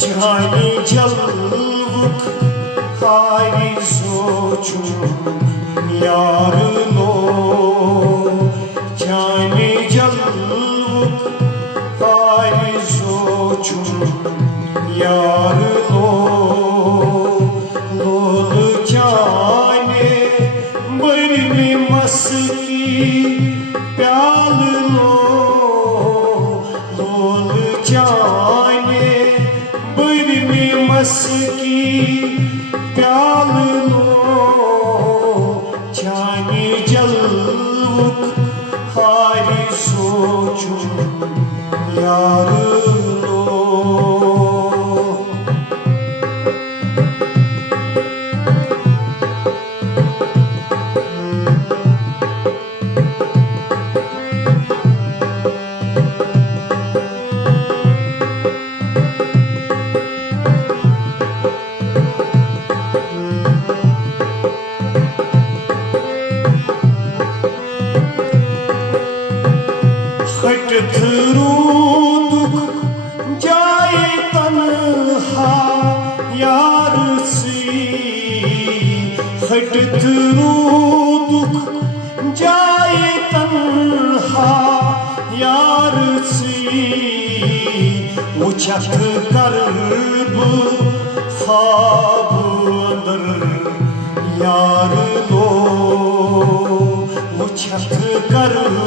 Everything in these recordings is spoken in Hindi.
Cani calvuk hariz oçum yarın o. Cani calvuk hariz oçum yarın o. Lolu cani bırmi maski प्याल लो लोल जाने बरमी मस्की प्याल लो जाने जलवक हारी सोचू यार लो दुख जाए तन्हा यार सी हट दुख जाए तन्हा यार सी उछत करब ख्वाब अंदर यार लो उछत करब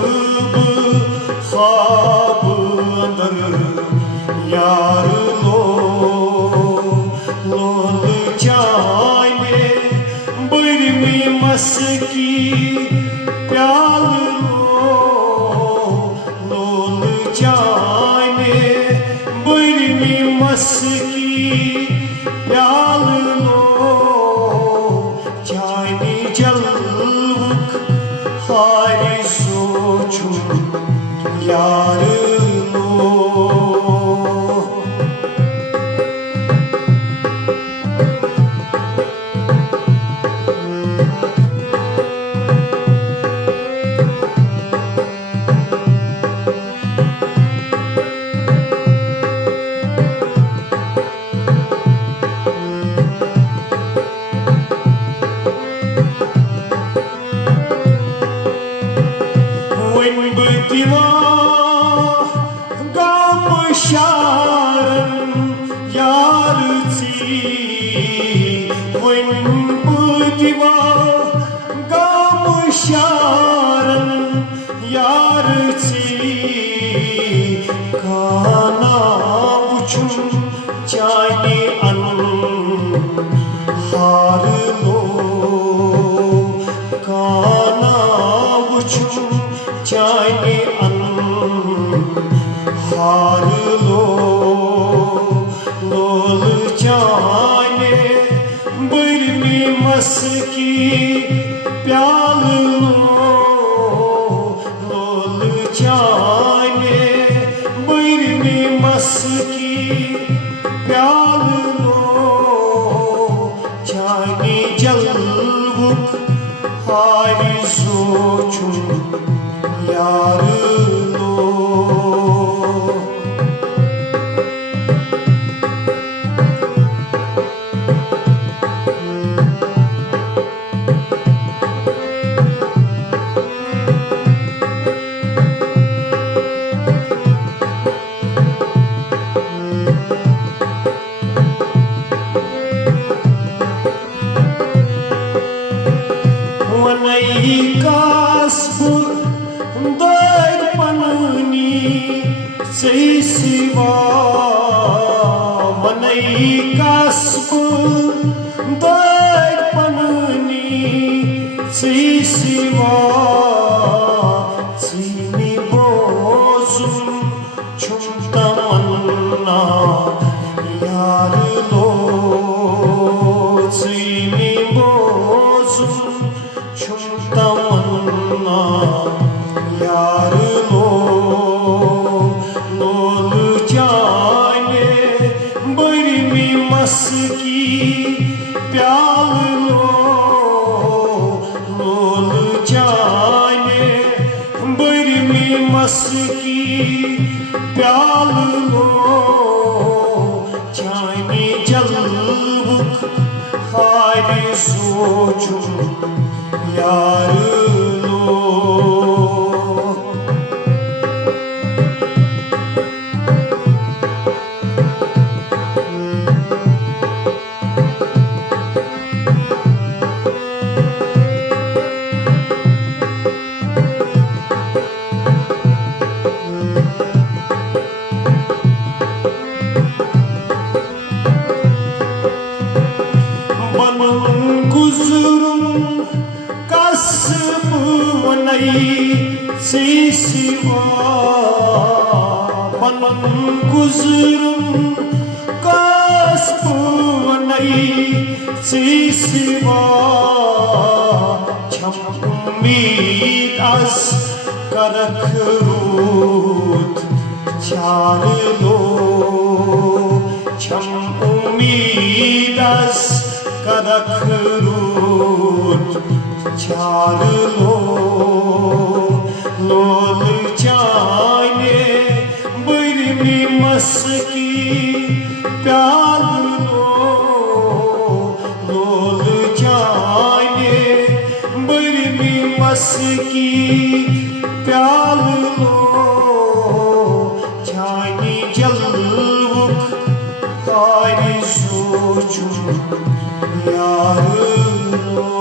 ख्वाब अंदर यार लो लोल जाने बरमी मस्की प्याल लो लोल जाने बरमी मस्की प्याल लो जाने जलवक हारी सोचू यार लो वन बदीवा शारन यार सी वन बुदिवा गाम शारन यार सी काना उछुम जाने अन हार लो काना उछुम जाने अन हार लो लोल जाने बरमी मस्की प्याल लो लोल जाने बरमी मस्की प्याल लो जाने जलवक हारी सोचू यार लो वनई कास्बुर दर पननी सही सिवा वनई कास्बुर दर पननी सही सिवा सीनी बोजुम छुमता मन्ना यार लो सीनी बोजुम छुमता मन्ना यार लो लोल जाने बरमी प्याल लो लोल जाने बरमी मस्की प्याल लो जाने जलबुक हाय सोचूं यार लो सिवा बनन गुजरुम कसबु नई सिवा छम उम्मीद अस करख रूत चार लो छम उम्मीद अस करख रूत चार लो लोल जाने बरमी मस्की प्याल लो लोल जाने बरमी मस्की प्याल लो जानी जलबुक तारी सोचूं यार लो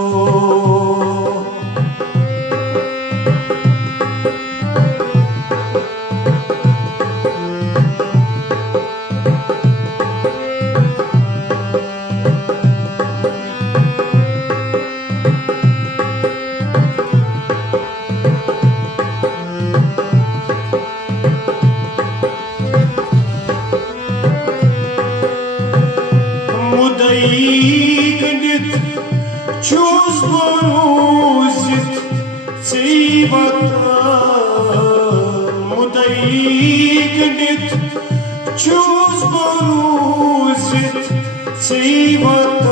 Gönit çöz boruzit Seyvatan Muday gönit çöz boruzit Seyvatan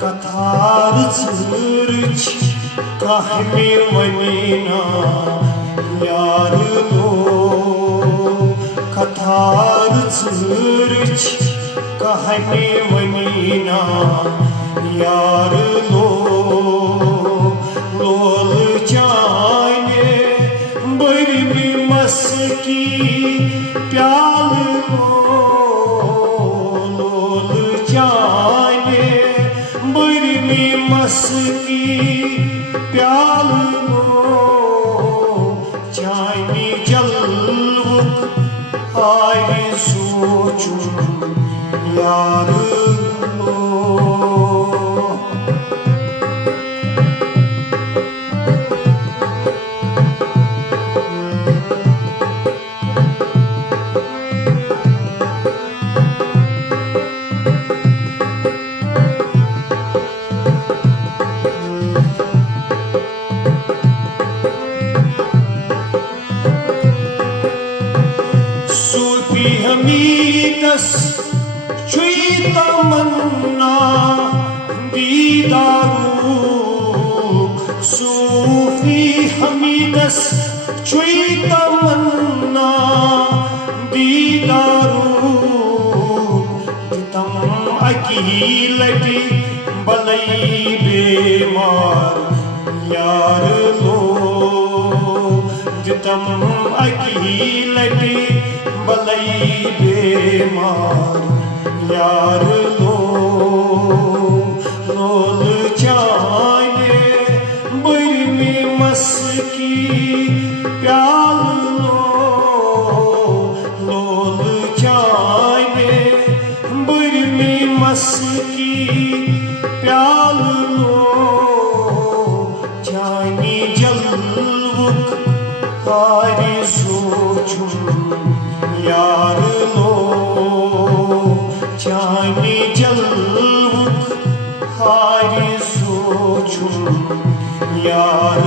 Kathar zırç kahmi vanina Yar lo Kathar zırç कहने वनीना यार लो लोल जाने बरमी मस्की प्याल लो लोल जाने बरमी मस्की प्याल लो जानी जलबुक आय सोचूं यार लो सूफी हमीदस तमन्ना दीदारू सूफी हमीदस चुई तमन्ना दीदारू तम अकीलटी बलई बेमार यार लो तम अकीलटी बलई बेमार यार लो लोल जाने बरमी मस्की प्याल लो लोल जाने बरमी मस्की प्याल लो जानी जलबुक हारी सोचूं यार लो जानी जलबुक हारी सोचूं यार